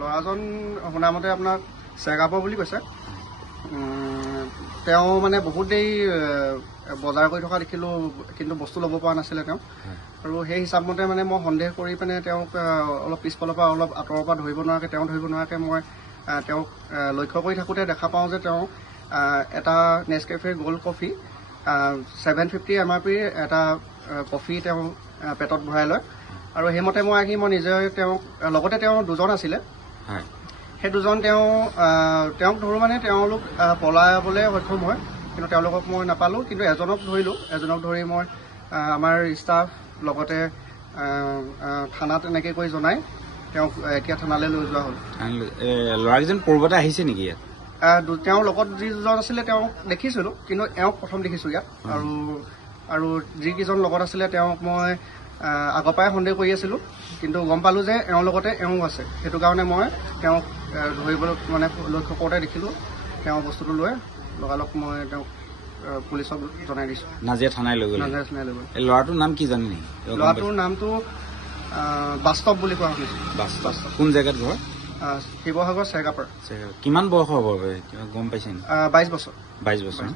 ল'ৰাজন শুনামতে আপোনাক চেগাপৰ বুলি কৈছে। তেওঁ মানে বহুত দেৰি বজাৰ কৰি থকা দেখিলোঁ, কিন্তু বস্তু ল'ব পৰা নাছিলে তেওঁ। আৰু সেই হিচাপমতে মানে মই সন্দেহ কৰি পিনে তেওঁক অলপ পিছফালৰ পৰা অলপ আঁতৰৰ পৰা ধৰিব নোৱাৰাকৈ মই তেওঁক লক্ষ্য কৰি থাকোঁতে দেখা পাওঁ যে তেওঁ এটা নেছকেফে গ'ল্ড কফি 750 MRP এটা কফি তেওঁ পেটত ভৰাই লয়। আৰু সেইমতে মই নিজে তেওঁক লগতে তেওঁ দুজন আছিলে, সেই দুজন তেওঁক ধৰোঁ মানে তেওঁলোক পলাবলৈ সক্ষম হয়, কিন্তু তেওঁলোকক মই নাপালোঁ। কিন্তু এজনক ধৰি মই আমাৰ ষ্টাফ লগতে থানাত এনেকৈ কৰি জনাই তেওঁক এতিয়া থানালৈ লৈ যোৱা হ'ল। ল'ৰাকেইজন পূৰ্বতে আহিছে নেকি ইয়াত? তেওঁৰ লগত যি দুজন আছিলে তেওঁক দেখিছিলোঁ, কিন্তু এওঁক প্ৰথম দেখিছোঁ ইয়াত। আৰু যিকেইজন লগত আছিলে তেওঁক মই আগৰ পৰাই সন্দেহ কৰি আছিলোঁ, কিন্তু গম পালোঁ যে এওঁৰ লগতে এওঁ আছে। সেইটো কাৰণে মই তেওঁক ধৰিবলৈ মানে লক্ষ্য কৰোঁতে দেখিলোঁ, তেওঁ বস্তুটো লৈ লগালগ মই তেওঁক পুলিচক জনাই দিছোঁ। নাজিৰা থানালৈ লৈ গ'ল। ল'ৰাটোৰ নাম কি জানে নেকি? ল'ৰাটোৰ নামটো বাস্তৱ বুলি কোৱা শুনিছোঁ। বাস্তৱ কোন জেগাত ঘৰ? শিৱসাগৰ চেগাপাৰ। কিমান বয়স হ'ব গম পাইছে নেকি? 22 বছৰ। 22 বছৰ।